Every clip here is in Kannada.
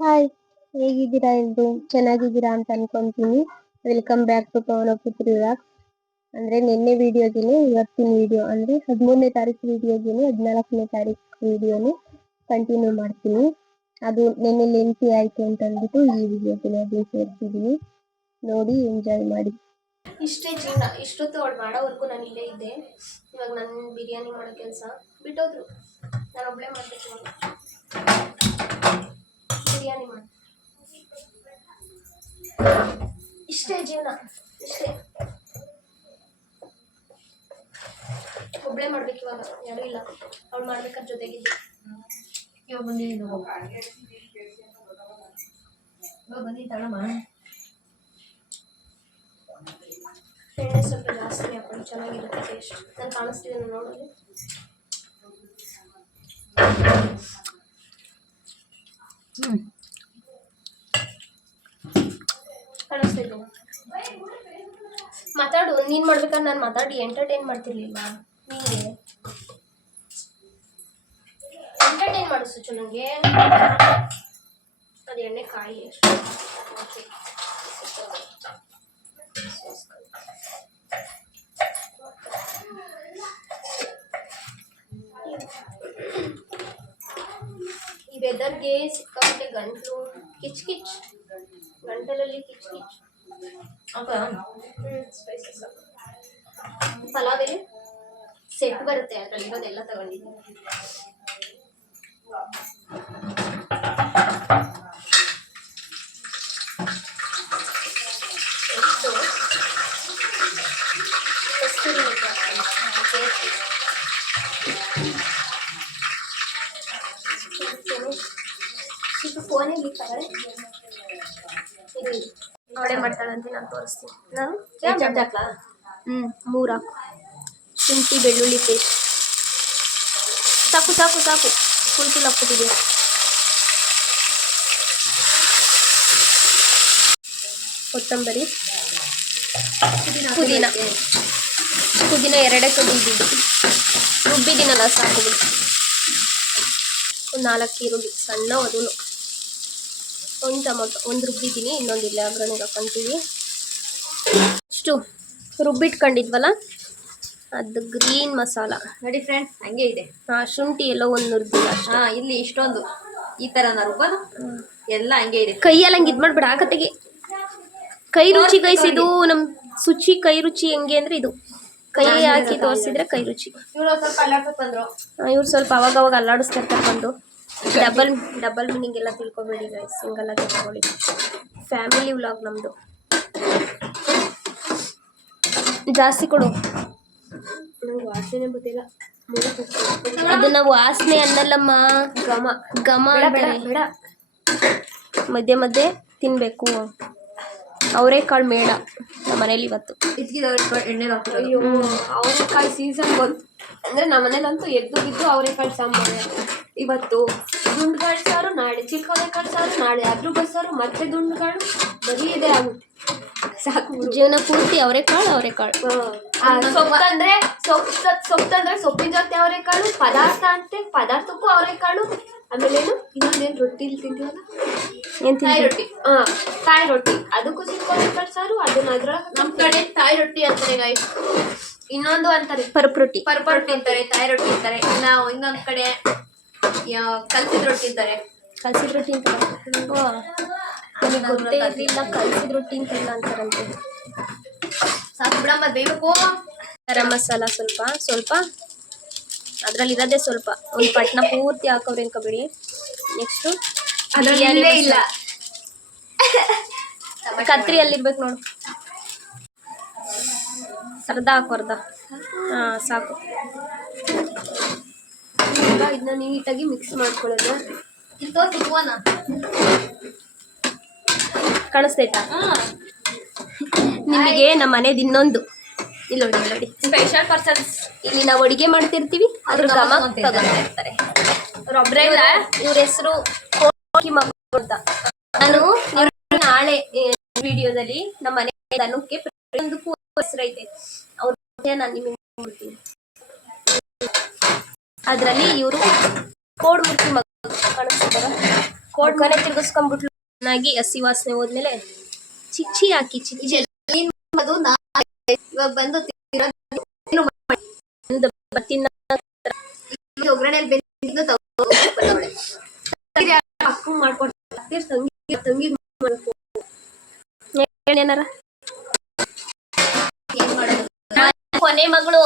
ಹಾಯ್, ಹೇಗಿದ್ದೀರಾ ಎಲ್ರು? ಚೆನ್ನಾಗಿದ್ದೀರಾ ಅಂತ ಅನ್ಕೊಂತೀನಿ. Welcome back to Pavanaputri vlogs. ಅಂದ್ರೆ ನಿನ್ನೆ ವಿಡಿಯೋಗಿನೇ ಇವತ್ತಿನ ವಿಡಿಯೋ ಅಂದ್ರೆ 13ನೇ ತಾರೀಕು ವಿಡಿಯೋಗಿನೇ 14ನೇ ತಾರೀಕು ವಿಡಿಯೋನು ಕಂಟಿನ್ಯೂ ಮಾಡ್ತೀನಿ. ಅದು ನಿನ್ನೆ ಲೆಂತಿ ಆಯ್ತು ಅಂತ ಅಂದ್ಬಿಟ್ಟು ಈ ವಿಡಿಯೋಗಿನ ಅದು ಸೇರ್ಸಿದೀನಿ. ನೋಡಿ ಎಂಜಾಯ್ ಮಾಡಿ. ಇಷ್ಟೇ ಜೀವನ. ಇಷ್ಟೊತ್ತು ಅವಳು ಮಾಡೋವರೆಗೂ ನಾನು ಇಲ್ಲೇ ಇದ್ದೆ. ಇವಾಗ ನನ್ನ ಬಿರಿಯಾನಿ ಮಾಡೋ ಕೆಲಸ ಬಿಟ್ಟೋದ್ರು. ನಾನು ಒಬ್ಬಳೇ ಮಾಡಬೇಕು. ಬಿರಿಯಾನಿ ಮಾಡಿ ಇಷ್ಟೇ ಜೀವನ. ಇಷ್ಟೇ ಒಬ್ಬಳೇ ಮಾಡ್ಬೇಕು. ಇವಾಗ ಯಾರೂ ಇಲ್ಲ. ಅವಳು ಮಾಡ್ಬೇಕಾದ್ರೆ ಜೊತೆಗಿದ್ದು ಇವಾಗ ಬನ್ನಿ ತಳಮ್ಮ. ಎಣ್ಣೆ ಸ್ವಲ್ಪ ಜಾಸ್ತಿ ಹಾಕೊಂಡು ಚೆನ್ನಾಗಿರುತ್ತೆ ಟೇಸ್ಟ್. ನಾನು ಕಾಣಿಸ್ತಿದ್ದೇನೆ ನೋಡೋದು. ಕಾಣಿಸ್ತಿದ್ದೀನಿ. ಮಾತಾಡು. ನೀನು ಮಾಡ್ಬೇಕಾದ್ರೆ ನಾನು ಮಾತಾಡಿ ಎಂಟರ್ಟೈನ್ ಮಾಡ್ತಿರ್ಲಿಲ್ಲ. ನಿಮಗೆ ಎಂಟರ್ಟೈನ್ ಮಾಡಿಸು ನನಗೆ. ಅದು ಎಣ್ಣೆ ಕಾಯಿ ಅಷ್ಟು. ಈ ವೆದರ್ಗೆ ಸಿಕ್ಕಾಪಟ್ಟೆ ಗಂಟಲು ಕಿಚ್ ಕಿಚ್. ಗಂಟಲಲ್ಲಿ ಕಿಚ್ ಕಿಚ್. ಸ್ಪೈಸಸ್ ಪಲಾವಲ್ಲಿ ಸೆಟ್ ಬರುತ್ತೆ. ಅದರಲ್ಲಿ ಇರೋದೆಲ್ಲ ತಗೊಂಡಿದ್ದೀನಿ. ಎಷ್ಟು ಕಸ್ತೂರಿ ಇದು ಫೋನಲ್ಲಿ ತಗೊಳ್ಳಿ. ಇದು ಅವಳೇ ಮಾಡ್ತಾಳಂತೆ, ನಾನು ತೋರಿಸ್ತೀನಿ. ನಾನು ಹಾಕ್ಲಾ? 3 ಹಾಕು. ಶುಂಠಿ ಬೆಳ್ಳುಳ್ಳಿ ಪೇಸ್ಟ್ ಸಾಕು ಸಾಕು ಸಾಕು. ಫುಲ್ ಹಾಕ್ಬಿಟ್ಟಿದೆ. ಕೊತ್ತಂಬರಿ, ಪುದೀನ 2 ಕಡ್ಡಿ ಇದ್ದಿದ್ದು ರುಬ್ಬಿದ್ದೀನಲ್ಲ, ಸಾಕು ಬಿಡಿ. ಒಂದು 4 ಈರುಳ್ಳಿ ಸಣ್ಣ, ಅದೂ 1 ಟೊಮೊಟೊ, 1 ರುಬ್ಬಿದ್ದೀನಿ, ಇನ್ನೊಂದಿಲ್ಲ ಅಗ್ರಣಿಗೆ ಹಾಕೊಂತೀವಿ. ಇಷ್ಟು ರುಬ್ಬಿಟ್ಕೊಂಡಿದ್ವಲ್ಲ ಅದು ಗ್ರೀನ್ ಮಸಾಲ ನೋಡಿ ಫ್ರೆಂಡ್ಸ್, ಹಂಗೆ ಇದೆ. ಶುಂಠಿ ಎಲ್ಲೋ 1 ನುರ್ದಿಲ್ಲ. ಇಲ್ಲಿ ಇಷ್ಟೊಂದು ಈ ತರ ರುಬ್ಬೋದು ಎಲ್ಲ ಹಂಗೆ ಇದೆ. ಕೈಯಲ್ಲಿ ಹಂಗೆ ಇದು ಮಾಡ್ಬೇಡ. ಆಕತೆಗೆ ಕೈ ರುಚಿ ಗೈಸಿದು. ನಮ್ಮ ಸುಚಿ ಕೈ ರುಚಿ ಹೆಂಗೆ ಅಂದ್ರೆ ಇದು ಕೈ ಹಾಕಿ ತೋರಿಸಿದ್ರೆ ಕೈ ರುಚಿ. ಇವ್ರು ಸ್ವಲ್ಪ ಅಲ್ಲಾಡ್ಸಕ್ ಬಂದ್ರು. ಇವ್ರು ಸ್ವಲ್ಪ ಅವಾಗ ಅಲ್ಲಾಡಿಸ್ತಾ ಇರ್ತಾರೆ ಬಂದು. ಡಬಲ್ ಮೀನಿಂಗ್ ಎಲ್ಲ ತಿಳ್ಕೊಬೇಡಿ ಗೈಸ್, ಸಿಂಗಲ್ ಆಗಿ ತಗೊಳ್ಳಿ. ಫ್ಯಾಮಿಲಿ ವ್ಲಾಗ್ ನಮ್ಮದು. ಜಾಸ್ತಿ ಕೊಡು. ನಂಗೆ ವಾಸನೆ ಗೊತ್ತಿಲ್ಲ. ಅದನ್ನ ವಾಸನೆ ಅನ್ನಲ್ಲಮ್ಮ, ಘಮ ಬೇಡ. ಮಧ್ಯೆ ಮಧ್ಯೆ ತಿನ್ಬೇಕು. ಅವರೆಕಾಳು ಮೇಳ ನಮ್ಮ ಮನೇಲಿ ಇವತ್ತು. ಎಣ್ಣೆಗೆ ಹಾಕಿರೋ ಅವರೆಕಾಳು ಸೀಸನ್ ಬಂತು ಅಂದ್ರೆ ನಮ್ಮ ಮನೇಲಂತೂ ಎದ್ದು ಬಿದ್ದು ಅವರೆಕಾಳು ಸಾಂಬಾರು. ಇವತ್ತು ದುಂಡುಗಾಳು ಸಾರು, ನಾಳೆ ಚಿಕ್ಕ ಅವರೆಕಾಳು ಸಾರು, ನಾಳೆ ಅದ್ರ ಬಸ್ಸಾರು, ಮತ್ತೆ ದುಂಡುಗಾಳು. ಬರೀ ಇದೆ ಆಗುತ್ತೆ. ಸಾಕು ಜೀವನ ಪೂರ್ತಿ ಅವರೆಕಾಳು. ಸೊಪ್ಪಂದ್ರೆ ಸೊಪ್ಪಿನ ಜೊತೆ ಅವರೆಕಾಳು, ಪದಾರ್ಥ ಅಂತೆ ಪದಾರ್ಥಕ್ಕೂ ಅವರೆಕಾಳು. ಆಮೇಲೆ ಇನ್ನೊಂದೇನು ರೊಟ್ಟಿಲಿ ತಿಂತೀವಲ್ಲ, ಕಾಯಿ ರೊಟ್ಟಿ. ಕಾಯಿ ರೊಟ್ಟಿ, ಅದಕ್ಕೂ ಚಿಕ್ಕ ಅವರೆಕಾಳು ಸಾರು. ಅದನ್ನ ಅದ್ರೊಳಗೆ ನಮ್ಮ ಕಡೆ ತಾಯಿ ರೊಟ್ಟಿ ಅಂತಾರೆ ಗಾಯ್ಸ್. ಇನ್ನೊಂದು ಅಂತಾರೆ ಪರ್ಪ್ ರೊಟ್ಟಿ ಅಂತಾರೆ, ತಾಯಿ ರೊಟ್ಟಿ ಅಂತಾರೆ. ಇನ್ನೊಂದ್ ಕಡೆ ಕಲ್ಸಿದ ರೊಟ್ಟಿ ಅಂತಾರೆ. ಕಲ್ಸಿದ ರೊಟ್ಟಿ ಅಂತಾರೆ. ನನಗೆ ಗೊತ್ತೇ ಇರಲಿಲ್ಲ ಕಲ್ಸಿದ ರೊಟ್ಟಿ ಅಂತೆಲ್ಲ ಅಂತಾರಂತೆ. ಸಾಕು ಬಿಡಮ್ಮ, ಬೇಯಬೇಕು. ಗರಂ ಮಸಾಲ ಸ್ವಲ್ಪ ಅದ್ರಲ್ಲಿ ಇರೋದೇ ಸ್ವಲ್ಪ. ಒಂದು ಪಟ್ನ ಪೂರ್ತಿ ಹಾಕೋರು ಅನ್ಕೋಬೇಡಿ. ನೆಕ್ಸ್ಟು ಅದ್ರಲ್ಲೇ ಇಲ್ಲ, ಕತ್ರಿ ಅಲ್ಲಿರ್ಬೇಕು ನೋಡು. ಅರ್ಧ ಹಾಕು, ಅರ್ಧ. ಸಾಕು. ಇದನ್ನ ನೀಟಾಗಿ ಮಿಕ್ಸ್ ಮಾಡ್ಕೊಳ್ಳೋಣ. ಕಾಣಿಸ್ತೈತಾ ನಿಮಗೆ? ನಮ್ಮ ಮನೇದು ಇನ್ನೊಂದು ಇಲ್ಲಿ ನೋಡಿ ಸ್ಪೆಷಲ್ ಪರ್ಸನ್ಸ್. ಇಲ್ಲಿ ನಾವು ಅಡುಗೆ ಮಾಡ್ತಿರ್ತೀವಿ, ಅದ್ರ ಘಮ ತಗೊಳ್ತಾ ಇರ್ತಾರೆ. ಒಬ್ರೇ ಇಲ್ಲ. ಇವ್ರ ಹೆಸರು ಕೋಕಿ ಮಗು ಅಂತ. ನಾನು ನಾಳೆ ವಿಡಿಯೋದಲ್ಲಿ ನಮ್ಮ ಮನೆ ದನಕ್ಕೆ ಪ್ರತಿಯೊಂದಕ್ಕೂ ಹೆಸರು ಐತೆ. ಅವ್ರ ನಾನು ನಿಮಗೆ ನೋಡ್ತೀನಿ. ಅದರಲ್ಲಿ ಇವರು ಕೋಡ್ಮುರ್ತಿ ಮಗ ಕಾಣಿಸ್ತಾರ. ಮುಖನೇ ತಿರ್ಗಿಸ್ಕೊಂಡ್ಬಿಟ್ಲು. ಚೆನ್ನಾಗಿ ಹಸಿ ವಾಸನೆ ಹೋದ್ಮೇಲೆ ಚಿಚ್ಚಿ ಹಾಕಿ ಚಿಚ್ಚಿ ಅದು ಇವಾಗ ಬಂದು ತಿನ್ನ ಒಗ್ಗರಣೆಯಲ್ಲಿ ಬೆಂದಿದ್ದು ಮಾಡ್ಕೊಡ್ತಾರೆ ತಂಗಿ ಏನಾರ ಕೊನೆ ಮಗಳು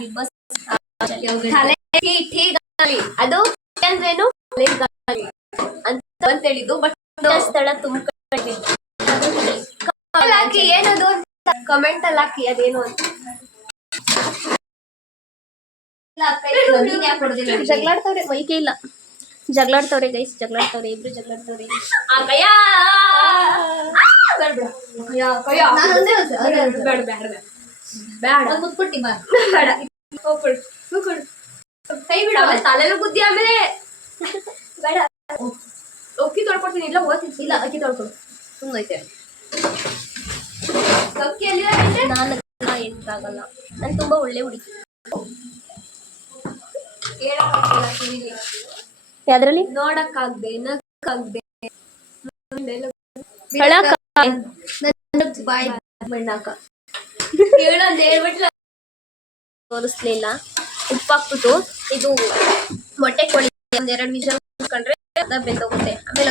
ಬಿಗ್ ಬಾಸ್ ಅದು ಅಂದ್ರೇನು ಅಂತ ಹೇಳಿದ್ದು. ಬಟ್ ಸ್ಥಳ ತುಂಬ ಹಾಕಿ ಏನದು ಕಮೆಂಟ್ ಅಲ್ಲಿ ಹಾಕಿ ಅದೇನು ಅಂತ. ಜಗಳಾಡ್ತವ್ರೆ ಮೈಕೆ ಇಲ್ಲ ಜಗಳಾಡ್ತವ್ರೆ ಗೈಸ್ ಜಗಳಾಡ್ತವ್ರೆ ಇಬ್ರು ಜಗಳಾಡ್ತವ್ರೆ. ಕೈ ಬಿಡ ತಲೆನೂ ಬುದ್ಧಿ ಆಮೇಲೆ ಬೇಡ. ಅಕ್ಕಿ ತೊಳ್ಕೊಡ್ತೀನಿ. ಇಲ್ಲ ಓದ್ತೀನಿ. ಇಲ್ಲ ಅಕ್ಕಿ ತೊಳ್ಕೊಡು ಸುಮ್ಮನೈತೆ. ಅಕ್ಕಿ ಎಲ್ಲಿ ನಾನು ಎಂಟಾಗಲ್ಲ ನಾನು ತುಂಬಾ ಒಳ್ಳೆ ಹುಡುಗಿ. ಯಾವ್ದ್ರಲ್ಲಿ ನೋಡಕ್ಕಾಗ್ದೆ ನಕ್ಕಾಗ್ದೆ ಬಾಯ್ ಮಣ್ಣಾಕ ಹೇಳಂತ ಹೇಳ್ಬಿಟ್ಲ. ತೋರಿಸ್ಲಿಲ್ಲ. ಉಪ್ಪಾಕ್ಬಿಟ್ಟು ಇದು ಮೊಟ್ಟೆ ಕೋಳಿ ಒಂದೆರಡು ವಿಷಲ್ ಹಾಕೊಂಡ್ರೆ ಅರ್ಧ ಬೆಂದೋಗುತ್ತೆ. ಆಮೇಲೆ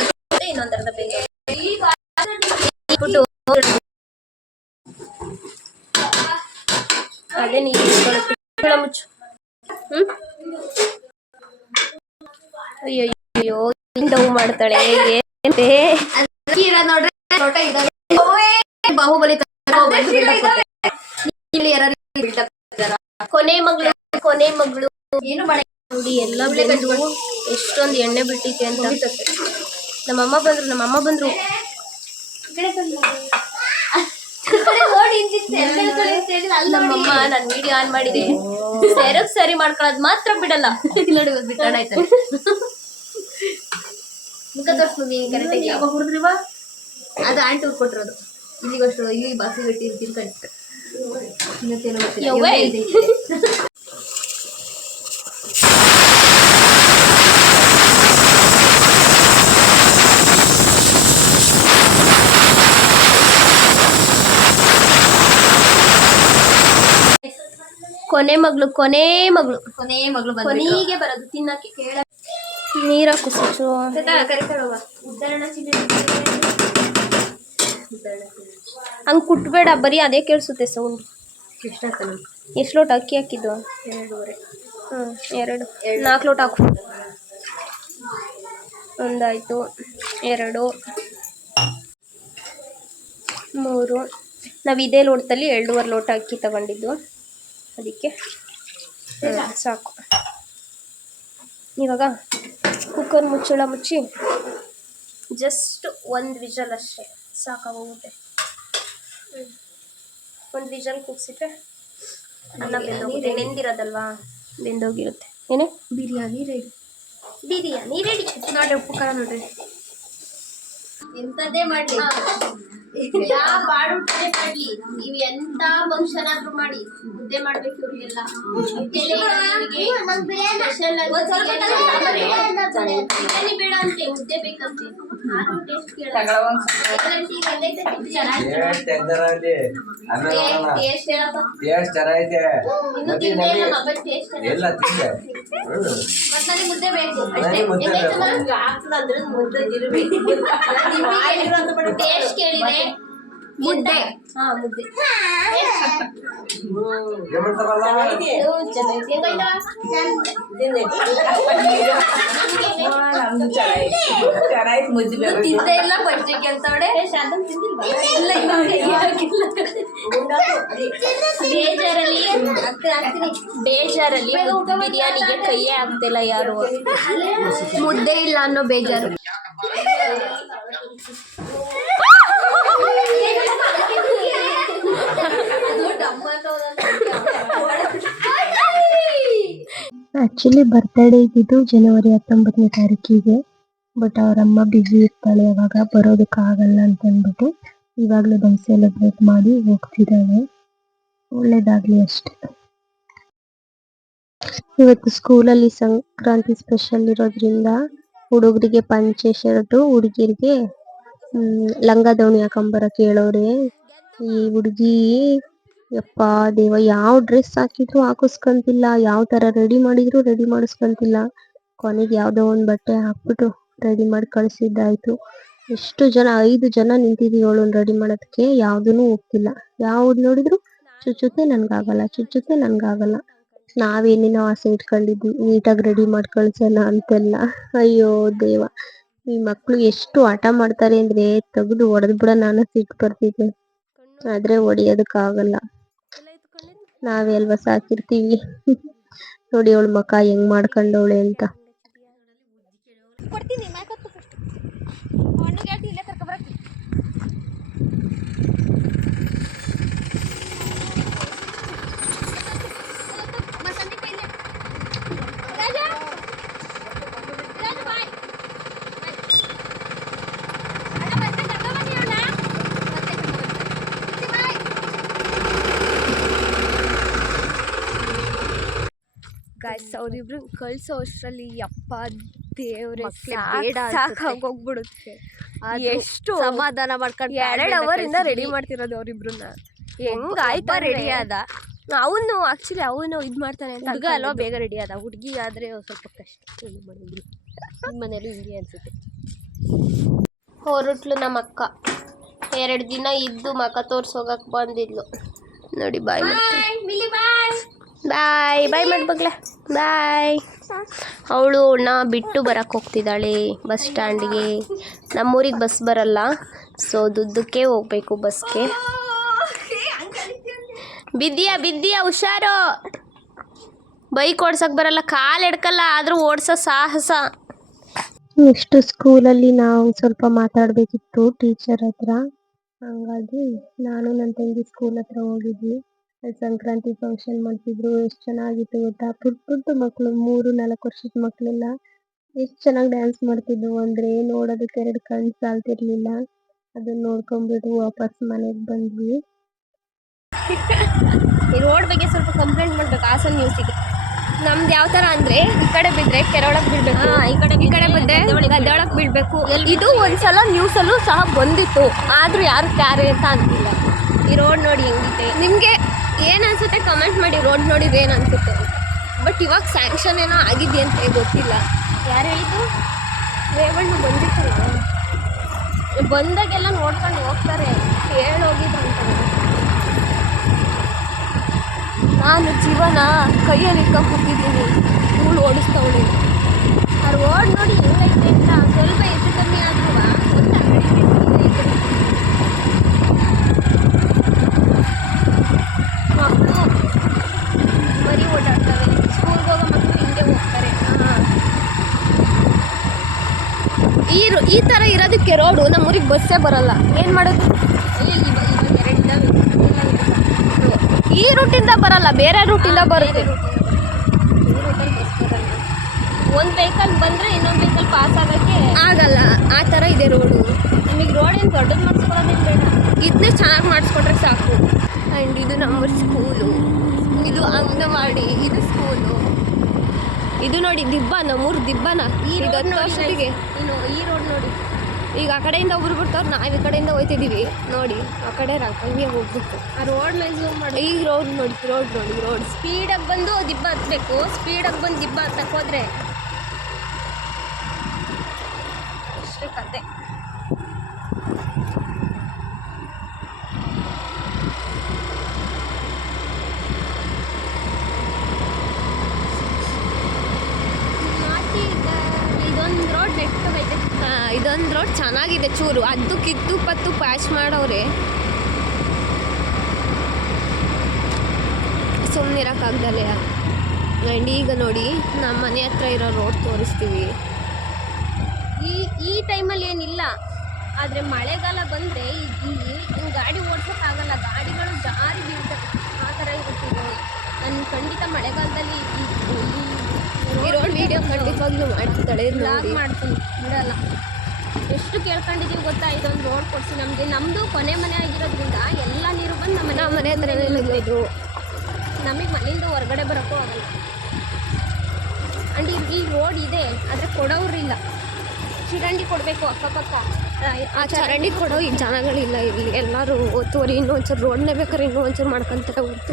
ಇನ್ನೊಂದು ಅರ್ಧ ಬೆಂದೋಗುತ್ತೆ. ಅದೇ ನೀರು ಮುಚ್ಚು. ಅಯ್ಯೋ ಡವ್ ಮಾಡ್ತಾಳೆ. ಬಾಹುಬಲಿ ಕೊನೆ ಮಗಳು ಏನು ಮಾಡಿ ನೋಡಿ ಎಲ್ಲ ಬೆಂದು ಎಷ್ಟೊಂದು ಎಣ್ಣೆ ಬಿಟ್ಟಿದೆ ಅಂತ. ನಮ್ಮಮ್ಮ ಬಂದ್ರು ನಮ್ಮಮ್ಮ ನಾನು ವಿಡಿಯೋ ಆನ್ ಮಾಡಿದೆ ಸರಿ ಮಾಡ್ಕೊಳ್ಳೋದು ಮಾತ್ರ ಬಿಡಲ್ಲ. ನೋಡಿ ಬಿಟ್ಟಾಡಾಯ್ತು ಮುಖ ತೋರಿಸ್ತೀವಿ ಕರೆಕ್ಟಾಗಿ. ಯಾವಾಗ ಹುಡುಗ್ರಿವ ಅದು ಆಂಟಿ ಕೊಟ್ಟಿರೋದು ಇಲ್ಲಿಗಷ್ಟು ಇಲ್ಲಿ ಬಾಸಿ ಬಿಟ್ಟು ತಿನ್ಕೊಂಡಿತ್ತು. ಇನ್ನತ್ತೇನೋ ಕೊನೆ ಮಗಳು ಕೊನೆಗೆ ಬರೋದು ತಿನ್ನಕ್ಕೆ. ನೀರ ಕುಸಿಸು ಹಂಗ್ ಕುಟ್ಬೇಡ, ಬರೀ ಅದೇ ಕೇಳಿಸುತ್ತೆ ಸೌಂಡ್. ಎಷ್ಟು ಲೋಟ ಅಕ್ಕಿ ಹಾಕಿದ್ದು? 2 4 ಲೋಟ ಹಾಕು. ಒಂದಾಯ್ತು, 2, 3. ನಾವು ಇದೇ ಲೋಟದಲ್ಲಿ 2.5 ಲೋಟ ಅಕ್ಕಿ ತಗೊಂಡಿದ್ದು, ಅದಕ್ಕೆ ಸಾಕು. ಇವಾಗ ಕುಕ್ಕರ್ ಮುಚ್ಚಳ ಮುಚ್ಚಿ ಜಸ್ಟ್ 1 ವಿಷಲ್ ಅಷ್ಟೇ ಸಾಕಾಗೋಗುತ್ತೆ. 1 ವಿಷಲ್ ಕೂಗಿಸಿಟ್ರೆ ಅನ್ನ ಬೆಂದೋಗುತ್ತೆ. ನೆಂದಿರೋದಲ್ವಾ, ಬೆಂದೋಗಿರುತ್ತೆ. ಏನೇ ಬಿರಿಯಾನಿ ರೆಡಿ ನೋಡ್ರಿ. ಉಪ್ಪು ಖಾರ ನೋಡ್ರಿ ಎಂತದೇ ಮಾಡ್ಲಿ, ಯಾವ ಬಾಡುಟೇ ಮಾಡ್ಲಿ, ನೀವು ಎಂತ ಫಂಕ್ಷನ್ ಆದ್ರೂ ಮಾಡಿ ಮುದ್ದೆ ಮಾಡ್ಬೇಕು. ಇವ್ರಿಗೆಲ್ಲ ಬಿರಿಯಾನಿ ಬೇಡ ಅಂತೆ, ಮುದ್ದೆ ಬೇಕಂತೆ. ಮುದ್ದೆ ಬೇಕು ಟೇಸ್ಟ್ ಕೇಳಿದೆ. ಮುದ್ದೆ ಮುದ್ದೆ ತಿಂದೆ ಇಲ್ಲ ಪಂಚಕ್ಕೆ ಅಂತವಡೆ. ಬೇಜಾರಲ್ಲಿ ಬಿರಿಯಾನಿಗೆ ಕೈಯೇ ಆಗ್ತಿಲ್ಲ ಯಾರು. ಮುದ್ದೆ ಇಲ್ಲ ಅನ್ನೋ ಬೇಜಾರು. ಆಕ್ಚುಲಿ ಬರ್ತ್ಡೇ ಇದ್ದಿದ್ದು ಜನವರಿ 19ನೇ ತಾರೀಕಿಗೆ. ಬಟ್ ಅವರಮ್ಮ ಬ್ಯುಸಿ ಇರ್ತಾಳೆ, ಅವಾಗ ಬರೋದಕ್ಕಾಗಲ್ಲ ಅಂತ ಅಂದ್ಬಿಟ್ಟು ಇವಾಗಲೇ ಬಂದು ಸೆಲೆಬ್ರೇಟ್ ಮಾಡಿ ಹೋಗ್ತಿದ್ದಾಳೆ. ಒಳ್ಳೇದಾಗ್ಲಿ ಅಷ್ಟೇ. ಇವತ್ತು ಸ್ಕೂಲಲ್ಲಿ ಸಂಕ್ರಾಂತಿ ಸ್ಪೆಷಲ್ ಇರೋದ್ರಿಂದ ಹುಡುಗರಿಗೆ ಪಂಚೆ ಶರ್ಟು, ಹುಡುಗಿರಿಗೆ ಲಂಗ ದಾವಣಿ ಹಾಕೊಂಬರಕ್ ಹೇಳೋರೆ. ಈ ಹುಡುಗಿ ಯಪ್ಪ ದೇವ, ಯಾವ ಡ್ರೆಸ್ ಹಾಕಿದ್ರು ಹಾಕಿಸ್ಕೊಂತಿಲ್ಲ, ಯಾವ ತರ ರೆಡಿ ಮಾಡಿದ್ರು ರೆಡಿ ಮಾಡಿಸ್ಕೊಂತಿಲ್ಲ. ಕೊನೆಗೆ ಯಾವ್ದೋ ಒಂದ್ ಬಟ್ಟೆ ಹಾಕ್ಬಿಟ್ಟು ರೆಡಿ ಮಾಡಿ ಕಳ್ಸಿದ್ದಾಯ್ತು. ಎಷ್ಟು ಜನ, 5 ಜನ ನಿಂತಿದೀವಿ ಅವಳನ್ನ ರೆಡಿ ಮಾಡೋದಕ್ಕೆ, ಯಾವ್ದೂನು ಹೋಗ್ತಿಲ್ಲ. ಯಾವ್ದು ನೋಡಿದ್ರು ಚುಚ್ಚುತ್ತೆ ನನ್ಗಾಗಲ್ಲ, ಚುಚ್ಚುತ್ತೆ ನನ್ಗಾಗಲ್ಲ. ನಾವೇನೇನೋ ಆಸೆ ಇಟ್ಕೊಂಡಿದ್ವಿ ನೀಟಾಗಿ ರೆಡಿ ಮಾಡಿ ಕಳ್ಸೋಣ ಅಂತೆಲ್ಲ. ಅಯ್ಯೋ ದೇವ, ಈ ಮಕ್ಳು ಎಷ್ಟು ಆಟ ಮಾಡ್ತಾರೆ ಅಂದ್ರೆ ತೆಗ್ದು ಹೊಡೆದ್ ಬಿಡ, ನಾನು ಸಿಟ್ಟು ಬರ್ತಿದ್ದೆ. ಆದ್ರೆ ಹೊಡಿಯೋದಕ್ಕಾಗಲ್ಲ, ನಾವೇ ಅಲ್ವಾ ಸಾಕಿರ್ತೀವಿ. ನೋಡಿ ಅವಳ ಮಕ ಹೆಂಗ್ ಮಾಡ್ಕೊಂಡವಳೆ ಅಂತ. ಗಾಯ್ಸ್ ಅವ್ರಿಬ್ರು ಕಳ್ಸೋ ಅಷ್ಟರಲ್ಲಿ ಯಪ್ಪ ದೇವ್ರೆ ಸಾಕಾಗೋಗ್ಬಿಡುತ್ತೆ. ಎಷ್ಟು ಸಮಾಧಾನ ಮಾಡ್ಕೊಂಡು 2 ಅವರಿಂದ ರೆಡಿ ಮಾಡ್ತಿರೋದು ಅವ್ರಿಬ್ರನ್ನ. ಹೆಂಗಾಯ್ತಾ ರೆಡಿ ಆದ ಅವನು, ಆಕ್ಚುಲಿ ಅವನು ಇದ್ ಮಾಡ್ತಾನೆ ಅಂತ ಹುಡುಗ ಅಲ್ವಾ ಬೇಗ ರೆಡಿ ಆದ, ಹುಡುಗಿ ಆದ್ರೆ ಸ್ವಲ್ಪ ಕಷ್ಟ. ಮಾಡಿದ್ರು ನಿಮ್ಮ ಮನೇಲಿ ಹಿಂಗೆ ಅನ್ಸುತ್ತೆ. ಹೊರಟ್ಲು ನಮ್ಮ ಅಕ್ಕ, 2 ದಿನ ಇದ್ದು ಮಕ ತೋರ್ಸೋಗಕ್ ಬಂದಿದ್ಲು ನೋಡಿ. ಬಾಯ್ ಬಾಯ್ ಬಾಯ್ ಮಾಡ್ಬಗ್ಲ ಬಾಯ್. ಅವಳು ಅವಳನ್ನ ಬಿಟ್ಟು ಬರಕ್ಕೆ ಹೋಗ್ತಿದ್ದಾಳೆ ಬಸ್ ಸ್ಟ್ಯಾಂಡ್ಗೆ. ನಮ್ಮೂರಿಗೆ ಬಸ್ ಬರಲ್ಲ, ಸೊ ದುಡ್ಡಕ್ಕೆ ಹೋಗ್ಬೇಕು ಬಸ್ಗೆ. ಬಿದ್ದಿಯಾ ಹುಷಾರು. ಬೈಕ್ ಓಡ್ಸಕ್ ಬರಲ್ಲ, ಕಾಲು ಎಡ್ಕಲ್ಲ, ಆದ್ರೂ ಓಡ್ಸೋ ಸಾಹಸ. ನೆಕ್ಸ್ಟ್ ಸ್ಕೂಲಲ್ಲಿ ನಾವು ಸ್ವಲ್ಪ ಮಾತಾಡ್ಬೇಕಿತ್ತು ಟೀಚರ್ ಹತ್ರ. ಹಂಗಾಗಿ ನಾನು ನನ್ನ ತಂಗಿ ಸ್ಕೂಲ್ ಹತ್ರ ಹೋಗಿದ್ವಿ. ಸಂಕ್ರಾಂತಿ ಫಂಕ್ಷನ್ ಮಾಡ್ತಿದ್ರು. ಎಷ್ಟು ಚೆನ್ನಾಗಿತ್ತು ಗೊತ್ತಾ. ಪುಟ್ಟ ಮಕ್ಕಳು, 3-4 ವರ್ಷದ ಮಕ್ಕಳೆಲ್ಲ ಎಷ್ಟು ಚೆನ್ನಾಗಿ ಡ್ಯಾನ್ಸ್ ಮಾಡ್ತಿದ್ವು ಅಂದ್ರೆ ನೋಡೋದಕ್ಕೆ 2 ಕಣ್ಣು ಸಾಲ್ತಿರ್ಲಿಲ್ಲ. ಅದನ್ನ ನೋಡ್ಕೊಂಡ್ಬಿಟ್ಟು ವಾಪಸ್ ಮನೆಗೆ ಬಂದ್ವಿ. ಈ ರೋಡ್ ಬಗ್ಗೆ ಸ್ವಲ್ಪ ಕಂಪ್ಲೇಂಟ್ ಮಾಡ್ಬೇಕು ಹಾಸನ್ ನ್ಯೂಸಿಗೆ. ನಮ್ದು ಯಾವ ತರ ಅಂದ್ರೆ, ಈ ಕಡೆ ಬಿದ್ರೆ ಕೆರೊಳಗೆ ಬೀಳ್ಬೇಕು, ಈ ಕಡೆ ಬಿದ್ರೆ ಗದ್ದೆಯೊಳಗೆ ಬೀಳ್ಬೇಕು. ಇದು ಒಂದ್ಸಲ ನ್ಯೂಸಲ್ಲೂ ಸಹ ಬಂದಿತ್ತು, ಆದ್ರೂ ಯಾರು ಕ್ಯಾರೆ ಅಂತ ಅಂತಿಲ್ಲ. ಈ ರೋಡ್ ನೋಡಿ ಹೆಂಗಿದೆ. ನಿಮ್ಗೆ ಏನ್ ಅನ್ಸುತ್ತೆ ಕಮೆಂಟ್ ಮಾಡಿ. ರೋಡ್ ನೋಡಿದ್ರೆ ಏನ್ ಅನ್ಸುತ್ತೆ. ಬಟ್ ಇವಾಗ ಸ್ಯಾಂಕ್ಷನ್ ಏನೋ ಆಗಿದೆಯಂತೆ, ಗೊತ್ತಿಲ್ಲ. ಯಾರು ಹೇಳಿದ್ರು? ರೇವಣ್ಣ ಬಂದಿತ್ತಲ್ಲ, ಬಂದಾಗೆಲ್ಲ ನೋಡ್ಕೊಂಡು ಹೋಗ್ತಾರೆ, ಹೇಳೋಗಿದ್ರು ಅಂತ. ನಾನು ಜೀವನ ಕೈಯಲ್ಲಿ ಕೂತಿದ್ದೀನಿ, ಧೂಳು ಓಡಿಸ್ತವಳು. ಆ ರೋಡ್ ನೋಡಿ ಹೆಂಗೈತೆ ಅಂತ. ಸ್ವಲ್ಪ ಹೆಚ್ಚು ಕಮ್ಮಿ ಆದ್ರೂ ಮಕ್ಕಳು ಬರೀ ಓಡಾಡ್ತವೆ. ಸ್ಕೂಲ್ಗೆ ಹೋಗೋ ಮಕ್ಕಳು ಹಿಂಗೆ ಹೋಗ್ತಾರೆ. ಈ ಥರ ಇರೋದಕ್ಕೆ ರೋಡು ನಮ್ಮೂರಿಗೆ ಬಸ್ಸೇ ಬರಲ್ಲ. ಏನು ಮಾಡೋದು? ಈ ರೂಟಿಂದ ಬರಲ್ಲ, ಬೇರೆ ರೂಟಿಂದ ಬರುತ್ತೆ. ಒಂದು ವೆಹಿಕಲ್ ಬಂದರೆ ಇನ್ನೊಂದು ವೆಹಿಕಲ್ ಪಾಸ್ ಆಗೋಕ್ಕೆ ಆಗಲ್ಲ. ಆ ಥರ ಇದೆ ರೋಡು. ನಮಗೆ ರೋಡ್ ಏನು ದೊಡ್ಡದು ಮಾಡಿಸ್ಕೊಳ್ಳೋದೇನು ಬೇಡ, ಇದನ್ನೇ ಚೆನ್ನಾಗಿ ಮಾಡಿಸ್ಕೊಟ್ರೆ ಸಾಕು. ಆ್ಯಂಡ್ ಇದು ನಮ್ಮ ಸ್ಕೂಲು, ಇದು ಅಂಗನವಾಡಿ, ಇದು ಸ್ಕೂಲು. ಇದು ನೋಡಿ ದಿಬ್ಬ, ನಮ್ಮೂರು ದಿಬ್ಬನ. ಈ ವರ್ಷಕ್ಕೆ ಇನ್ನು ಈ ರೋಡ್ ನೋಡಿ. ಈಗ ಆ ಕಡೆಯಿಂದ ಒಬ್ರು ಬಿಡ್ತಾವ್ರು, ನಾವು ಈ ಕಡೆಯಿಂದ ಹೋಗ್ತಿದ್ದೀವಿ ನೋಡಿ. ಆ ಕಡೆ ಹಂಗೆ ಹೋಗ್ಬೇಕು. ಆ ರೋಡ್ ಮೇಲೆ ಝೂಮ್ ಮಾಡಿ. ಈ ರೋಡ್ ನೋಡಿ, ರೋಡ್ ಸ್ಪೀಡಾಗಿ ಬಂದು ದಿಬ್ಬ ಹತ್ಬೇಕು. ಸ್ಪೀಡಾಗಿ ಬಂದು ದಿಬ್ಬ ಹತ್ತಕ್ಕೆ ಹೋದ್ರೆ ಅಷ್ಟೇ ಕತೆ. ಇದೊಂದು ರೋಡ್ ಚೆನ್ನಾಗಿದೆ ಚೂರು. ಅದು ಕಿತ್ತು ಪತ್ತು ಪ್ಯಾಚ್ ಮಾಡವ್ರೆ, ಸುಮ್ಮನಿರೋಕ್ಕಾಗ್ದಲೆ. ಆ್ಯಂಡ್ ಈಗ ನೋಡಿ ನಮ್ಮ ಮನೆ ಹತ್ರ ಇರೋ ರೋಡ್ ತೋರಿಸ್ತೀವಿ. ಈ ಟೈಮಲ್ಲಿ ಏನಿಲ್ಲ, ಆದರೆ ಮಳೆಗಾಲ ಬಂದರೆ ಇಲ್ಲಿ ಗಾಡಿ ಓಡ್ಸೋಕ್ಕಾಗಲ್ಲ, ಗಾಡಿಗಳು ಜಾರಿ ಬೀಳ್ತವೆ. ಆ ಥರ ಇರುತ್ತೆ ರೋಡ್. ನಾನು ಖಂಡಿತ ಮಳೆಗಾಲದಲ್ಲಿ ಈ ರೋಡ್ ವೀಡಿಯೋ ಖಂಡಿತವಾಗ್ಲೂ ಮಾಡ್ತಾಳೆ, ಮಾಡ್ತೀನಿ, ಬಿಡಲ್ಲ. ಎಷ್ಟು ಕೇಳ್ಕೊಂಡಿದ್ದೀವಿ ಗೊತ್ತಾ, ಇದೊಂದು ರೋಡ್ ಕೊಡಿಸಿ ನಮಗೆ. ನಮ್ಮದು ಕೊನೆ ಮನೆ ಆಗಿರೋದ್ರಿಂದ ಎಲ್ಲ ನೀರು ಬಂದು ನಮ್ಮ ಮನೆ ಹತ್ರನೇ ನಿಲ್ಲೋದು. ನಮಗೆ ಮನೆಯಿಂದ ಹೊರಗಡೆ ಬರೋಕ್ಕೂ ಆಗಲ್ಲ. ರೋಡ್ ಇದೆ ಆದರೆ ಕೊಡೋರಿಲ್ಲ. ಚರಂಡಿ ಕೊಡಬೇಕು ಅಕ್ಕಪಕ್ಕ. ಆ ಚರಂಡಿ ಕೊಡೋ ಈಗ ಜನಗಳಿಲ್ಲ ಇಲ್ಲಿ. ಎಲ್ಲರೂ ಒತ್ತುವರಿ ಇನ್ನೂ ಒಂಚೂರು ರೋಡ್ನೇ ಬೇಕಾದ್ರೆ ಇನ್ನೂ ಒಂಚೂರು ಮಾಡ್ಕೊತಾರೆ ಹೊರ್ತು